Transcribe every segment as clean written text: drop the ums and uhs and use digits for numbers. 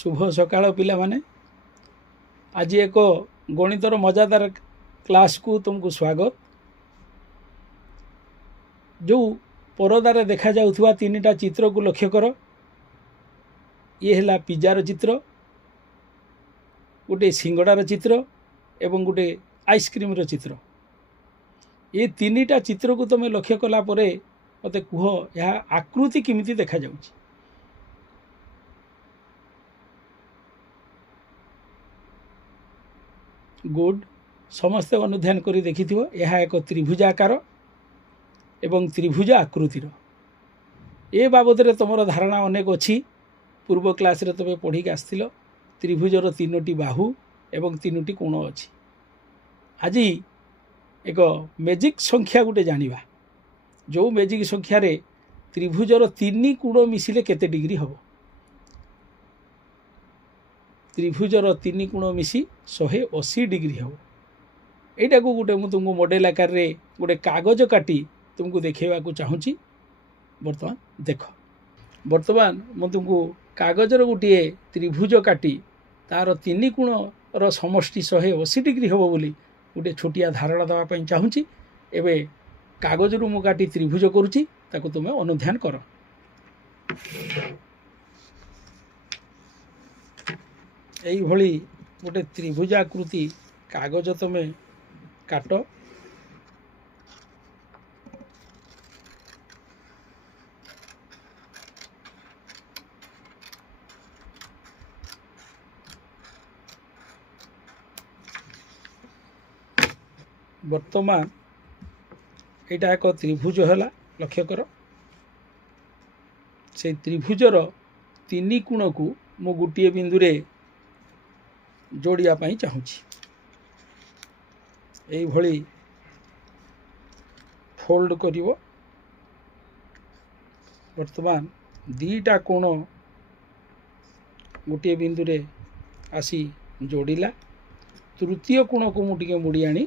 शुभ सकाळ पिलामाने आज एक गणितर मजादार क्लास को तुमको स्वागत। जो परदार देखा जाउथुवा तीनटा चित्र को लक्ष्य कर। ये है पिज्जार चित्र, गोटे सिंगड़ार चित्र एवं गोटे आइसक्रीम चित्र। ये तीनटा चित्र को तुम लक्ष्य कला परे मते कह यह आकृति किमिति देखा जाउछि। गुड, समस्ते अनुध्यान करी देखिथिबो। यह एक त्रिभुजाकार एवं त्रिभुज आकृतिर ए बाबद रे तुमर धारणा अनेक अछि। पूर्व क्लास रे तबे पढ़ी के आस्थिलो त्रिभुजर तीनोटी बाहु एवं तीनोटी कोण अछि। आज एक मैजिक संख्या गोटे जानिबा। जो मैजिक संख्या रे त्रिभुजर तीन कोण मिसिले केते डिग्री हबो। त्रिभुजर तीन कोण मिसी 180 डिग्री हम। यहाँ को गोटे मुझे तुमको मॉडल आकार रे गोटे कागज काटी तुमको देखा चाहूँगी। बर्तमान देख, बर्तमान मुझे तुमको कागजर गोटे त्रिभुज काटी तार तीन कोण र समष्टि 180 डिग्री हम बोली गोटे छोटिया धारणा देवाई चाहूँगी। एवं कागज रु मु काटी त्रिभुज करुँची, ताको तुम अनुध्यान कर। यही भली गोटे त्रिभुजाकृति कागज तुमे काट। वर्तमान यहाँ एक त्रिभुज है, लक्ष्य कर। से त्रिभुजर तीन कोण को मु गोटे बिंदु रे जोड़िया पाई चाहूँगी। यही भली फोल्ड करिवो। वर्तमान दीटा कोण गोटे बिंदु रे आसी जोड़िला। तृतीय कोण को मुझे मुड़ी आनी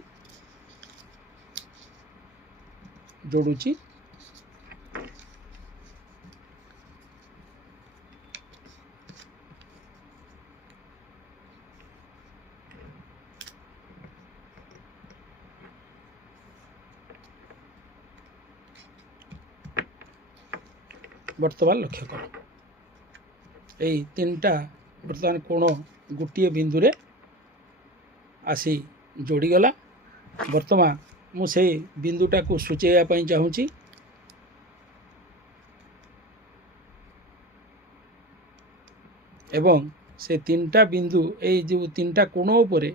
जोड़ुची। वर्तमान लक्ष्य कर, यही तीनटा वर्तमान कोण गोटे बिंदु रे आसी जोड़ीगला। वर्तमान मुझे बिंदुटा को सूचेया चाहूँगी। एवं से तीनटा बिंदु यही जो तीनटा कोण उपरे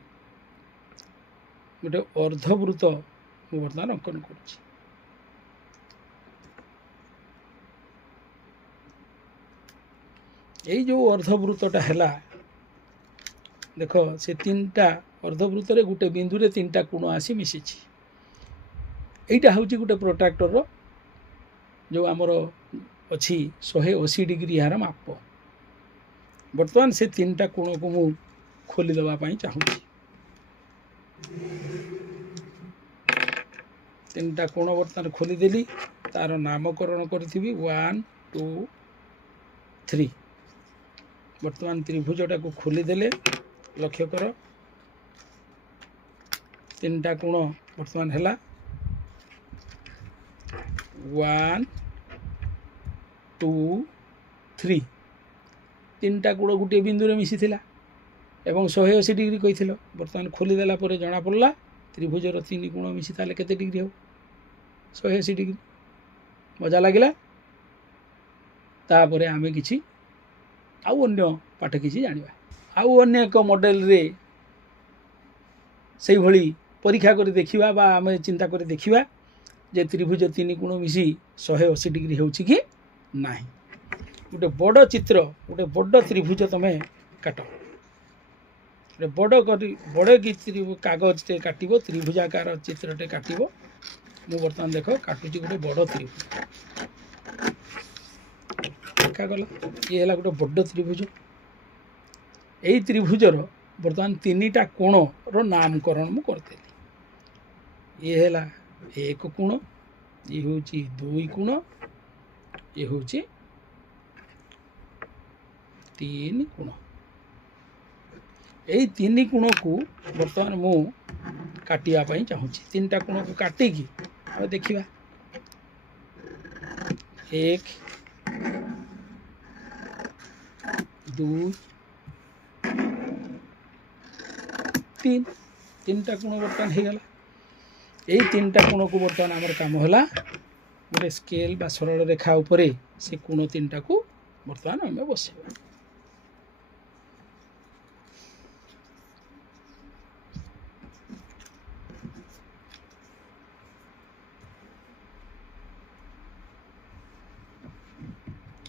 गोटे अर्धवृत्त मु वर्तमान अंकन करुँची। यही जो अर्धवृत्तटा है देख, से तीनटा अर्धवृत्त रे गोटे बिंदु रे तीनटा कोण आसी मिसी। यहीटा हूँ गोटे प्रोट्राक्टर रो जो आमर अच्छी 180 डिग्री यार माप। वर्तमान से तीनटा कोण को मु खोली देवाई चाहूँगी। तीनटा कोण वर्तमान खोलीदेली, तार नामकरण करी 1 2 3। वर्तमान त्रिभुजटा को खोलीदेले, लक्ष्य कर। तीनटा कोण वर्तमान है 1 2 3। तीनटा कोण गोटे बिंदु रे मिसी थिला एवं 180 डिग्री कही। वर्तमान खोलीदेला पर जना पड़ला त्रिभुजर तीन कोण मिसी ताले केते डिग्री हो, 180 डिग्री। मजा लगिला। तापर आमे किछि आउ अन्य पाठ किसी जानिबा। आउ अन्य एक मॉडल रे से भली परीक्षा करी देखिबा बा आमे चिंता करी देखिबा जे त्रिभुज तीन कोण मिसी 180 डिग्री होउछि कि नाही। गोटे बड़ चित्र, गोटे बड़ त्रिभुज तमे काट। गोटे बड़ कि कागज टे काटिबो, त्रिभुजाकार चित्रटे काटिबो। मु वर्तमान देख काटुची गोटे बड़ त्रिभुज गला। ये है गोटे बड़ त्रिभुज। यही त्रिभुजर वर्तमान तीनटा कोण रो नामकरण मु करदेली। ये है एक कोण, ये हूँ 2 कोण, ये हूँ 3 कोण। এই ତିନି କୋଣକୁ ବର୍ତ୍ତମାନ ମୁଁ କାଟିବା ପାଇଁ ଚାହୁଁଛି। ତିନିଟା କୋଣକୁ କାଟିକି ଆମେ ଦେଖିବା। 1 2 3 ତିନିଟା କୋଣ ବର୍ତ୍ତମାନ ହେଇଗଲା। এই তিনটা কোণକୁ ବର୍ତ୍ତମାନ ଆମର କାମ ହେଲା ଗୋଟେ ସ୍କେଲ୍ ବା ସରଳ ରେଖା ଉପରେ ସେ କୋଣ ତିନିଟାକୁ ବର୍ତ୍ତମାନ ଆମେ ବସେଇବା।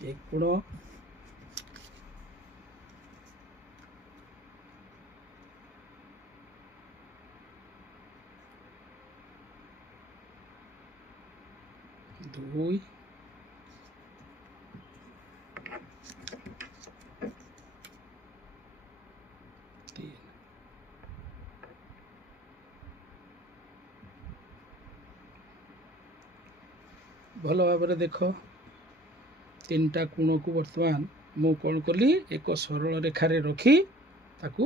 এক কোণ, দুই, তিন। ଭଲ ଭାବରେ ଦେଖ, ତିନିଟା କୋଣକୁ ବର୍ତ୍ତମାନ ମୁଁ କ'ଣ କଲି, ଏକ ସରଳ ରେଖାରେ ରଖି ତାକୁ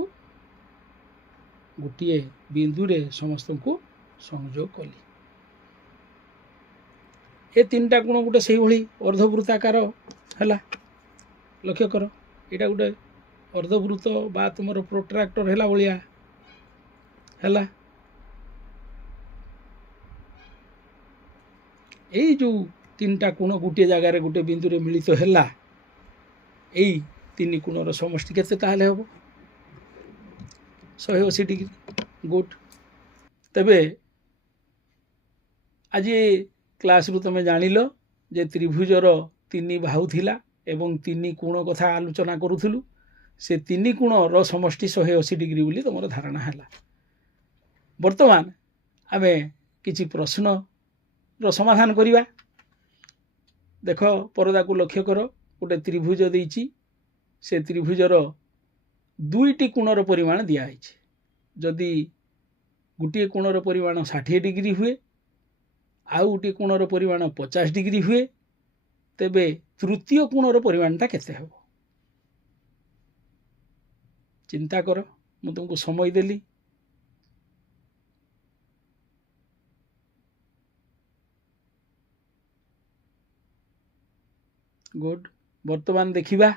ଗୋଟିଏ ବିନ୍ଦୁରେ ସମସ୍ତଙ୍କୁ ସଂଯୋଗ କଲି। ଏ ତିନିଟା କୋଣ ଗୋଟେ ସେଇଭଳି ଅର୍ଦ୍ଧବୃତ୍ତାକାର ହେଲା। ଲକ୍ଷ୍ୟ କର, ଏଇଟା ଗୋଟେ ଅର୍ଦ୍ଧବୃତ୍ତ ବା ତୁମର ପ୍ରୋଟ୍ରାକ୍ଟର ହେଲା ଭଳିଆ ହେଲା। এই ଯେଉଁ ତିନିଟା କୋଣ ଗୋଟିଏ ଜାଗାରେ ଗୋଟେ ବିନ୍ଦୁରେ ମିଳିତ ହେଲା, ଏଇ ତିନି କୋଣର ସମଷ୍ଟି କେତେ ତାହେଲେ ହେବ? 180 ଡିଗ୍ରୀ। ଗୁଡ୍। ତେବେ ଆଜି କ୍ଲାସ୍ରୁ ତୁମେ ଜାଣିଲ ଯେ ତ୍ରିଭୁଜର ତିନି ବାହୁ ଥିଲା ଏବଂ ତିନି କୋଣ କଥା ଆଲୋଚନା କରୁଥିଲୁ। ସେ ତିନି କୋଣର ସମଷ୍ଟି 180 ଡିଗ୍ରୀ ବୋଲି ତୁମର ଧାରଣା ହେଲା। ବର୍ତ୍ତମାନ ଆମେ କିଛି ପ୍ରଶ୍ନର ସମାଧାନ କରିବା। ଦେଖ, ପରଦାକୁ ଲକ୍ଷ୍ୟ କର, ଗୋଟେ ତ୍ରିଭୁଜ ଦେଇଛି। ସେ ତ୍ରିଭୁଜର ଦୁଇଟି କୋଣର ପରିମାଣ ଦିଆହେଇଛି। ଯଦି ଗୋଟିଏ କୋଣର ପରିମାଣ 60 ଡିଗ୍ରୀ ହୁଏ, ଆଉ ଗୋଟିଏ କୋଣର ପରିମାଣ 50 ଡିଗ୍ରୀ ହୁଏ, ତେବେ ତୃତୀୟ କୋଣର ପରିମାଣଟା କେତେ ହେବ? ଚିନ୍ତା କର, ମୁଁ ତୁମକୁ ସମୟ ଦେଲି। ଗୁଡ୍। ବର୍ତ୍ତମାନ ଦେଖିବା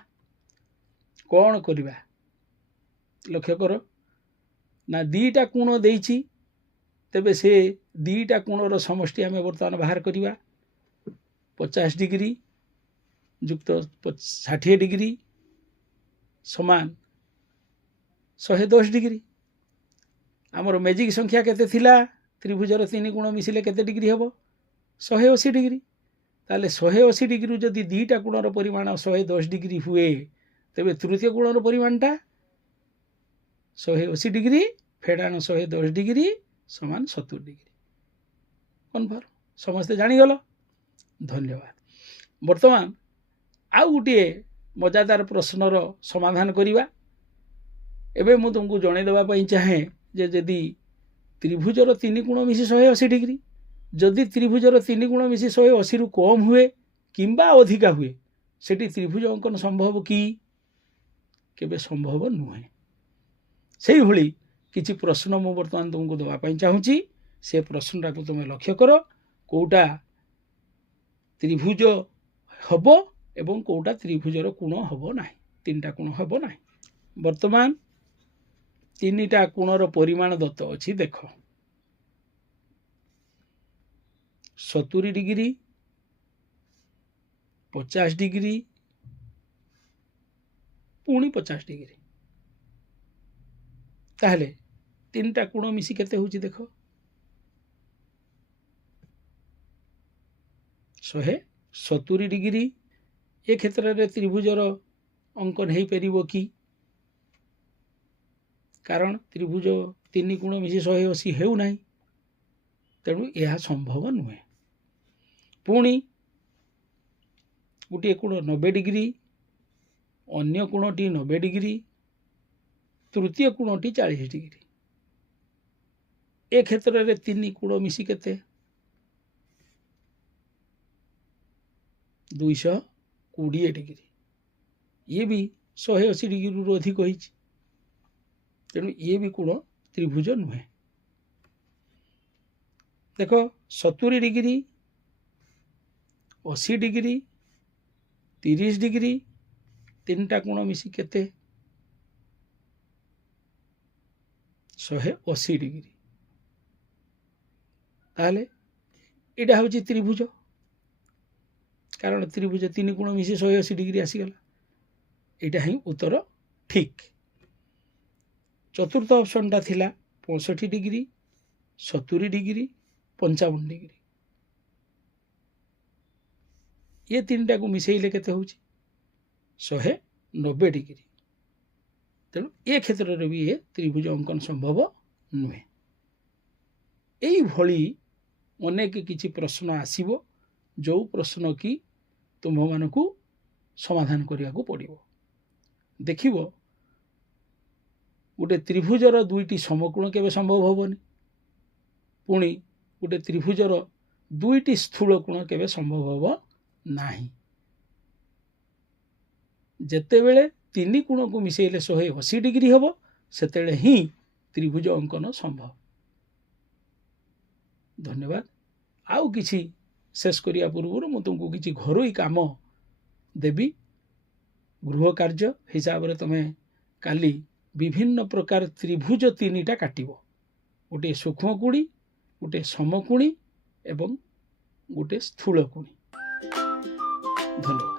କ'ଣ କରିବା। ଲକ୍ଷ୍ୟ କର, ନା ଦୁଇଟା କୋଣ ଦେଇଛି, ତେବେ ସେ ଦୁଇଟା କୋଣର ସମଷ୍ଟି ଆମେ ବର୍ତ୍ତମାନ ବାହାର କରିବା। 50 ଡିଗ୍ରୀ ଯୁକ୍ତ 60 ଡିଗ୍ରୀ ସମାନ 110 ଡିଗ୍ରୀ। ଆମର ମ୍ୟାଜିକ୍ ସଂଖ୍ୟା କେତେ ଥିଲା? ତ୍ରିଭୁଜର ତିନି କୋଣ ମିଶିଲେ କେତେ ଡିଗ୍ରୀ ହେବ? 180 ଡିଗ୍ରୀ। ତାହେଲେ 180 ଡିଗ୍ରୀରୁ ଯଦି ଦୁଇଟା କୋଣର ପରିମାଣ 110 ଡିଗ୍ରୀ ହୁଏ, ତେବେ ତୃତୀୟ କୋଣର ପରିମାଣଟା 180 ଡିଗ୍ରୀ ଫେଡ଼ାଣ 110 ଡିଗ୍ରୀ ସମାନ 70 ଡିଗ୍ରୀ। କନଫର୍ମ? ସମସ୍ତେ ଜାଣିଗଲ? ଧନ୍ୟବାଦ। ବର୍ତ୍ତମାନ ଆଉ ଗୋଟିଏ ମଜାଦାର ପ୍ରଶ୍ନର ସମାଧାନ କରିବା। ଏବେ ମୁଁ ତୁମକୁ ଜଣାଇଦେବା ପାଇଁ ଚାହେଁ ଯେ ଯଦି ତ୍ରିଭୁଜର ତିନି କୋଣ ମିଶି 180 ଡିଗ୍ରୀ, ଯଦି ତ୍ରିଭୁଜର ତିନି କୋଣ ମିଶି 180ରୁ କମ୍ ହୁଏ କିମ୍ବା ଅଧିକା ହୁଏ, ସେଠି ତ୍ରିଭୁଜ ଅଙ୍କନ ସମ୍ଭବ କି? କେବେ ସମ୍ଭବ ନୁହେଁ। ସେଇଭଳି କିଛି ପ୍ରଶ୍ନ ମୁଁ ବର୍ତ୍ତମାନ ତୁମକୁ ଦେବା ପାଇଁ ଚାହୁଁଛି। ସେ ପ୍ରଶ୍ନଟାକୁ ତୁମେ ଲକ୍ଷ୍ୟ କର, କେଉଁଟା ତ୍ରିଭୁଜ ହେବ ଏବଂ କେଉଁଟା ତ୍ରିଭୁଜର କୋଣ ହେବ ନାହିଁ। ତିନିଟା କୋଣ ହେବ ନାହିଁ। ବର୍ତ୍ତମାନ ତିନିଟା କୋଣର ପରିମାଣ ଦତ୍ତ ଅଛି। ଦେଖ, 70 ଡିଗ୍ରୀ, 50 ଡିଗ୍ରୀ, ପୁଣି 50 ଡିଗ୍ରୀ। ତାହେଲେ ତିନିଟା କୋଣ ମିଶି କେତେ ହେଉଛି ଦେଖ? 170 ଡିଗ୍ରୀ। ଏ କ୍ଷେତ୍ରରେ ତ୍ରିଭୁଜର ଅଙ୍କନ ହେଇପାରିବ କି? କାରଣ ତ୍ରିଭୁଜ ତିନି କୋଣ ମିଶି 180 ହେଉନାହିଁ, ତେଣୁ ଏହା ସମ୍ଭବ ନୁହେଁ। ପୁଣି ଗୋଟିଏ କୋଣ 90 ଡିଗ୍ରୀ, ଅନ୍ୟ କୋଣଟି 90 ଡିଗ୍ରୀ, ତୃତୀୟ କୋଣଟି 40 ଡିଗ୍ରୀ। ଏ କ୍ଷେତ୍ରରେ ତିନି କୋଣ ମିଶି କେତେ? 220 ଡିଗ୍ରୀ। ଇଏ ବି 180 ଡିଗ୍ରୀରୁ ଅଧିକ ହେଇଛି। तेणु ये भी कोण त्रिभुज नुहे। देख 70 डिग्री 80 डिग्री 30 डिग्री तीनटा कोण मिसी केते 180 डिग्री। ताहले एटा हूँ त्रिभुज, कारण त्रिभुज तीन कोण मिसी 180 डिग्री आसीगला। एटा ही उत्तर ठीक। चतुर्थ ऑप्शन टा थिला 65 डिग्री 70 डिग्री 55 डिग्री। ये तीनटा को मिसेइले केते होउची 190 डिग्री। तेणु ये क्षेत्र में भी ये त्रिभुज अंकन संभव नुहे। यही भली अनेक किछि प्रश्न आसीबो, जो प्रश्न की तुम मानकु समाधान करिया को पड़िबो। देखिबो गोटे त्रिभुजर दुईटी समकोण केबे संभव होबनी, पुणी गोटे त्रिभुजर दुईटी स्थूल कोण केबे संभव होबो नाही। जेतेबेले तीन कोण को मिसेइले 180 डिग्री होबो, सेतेबेले ही त्रिभुज अंकन संभव। धन्यवाद। आउ किछि शेष करिया पूर्व मु तुमको किछि घरोई काम देबी। गृह कार्य हिसाब रे तमे काली विभिन्न प्रकार त्रिभुज तीनटा काटिबो, गोटे सूक्ष्मकोणी गोटे समकोणी एवं गोटे स्थूलकोणी। धन्यवाद।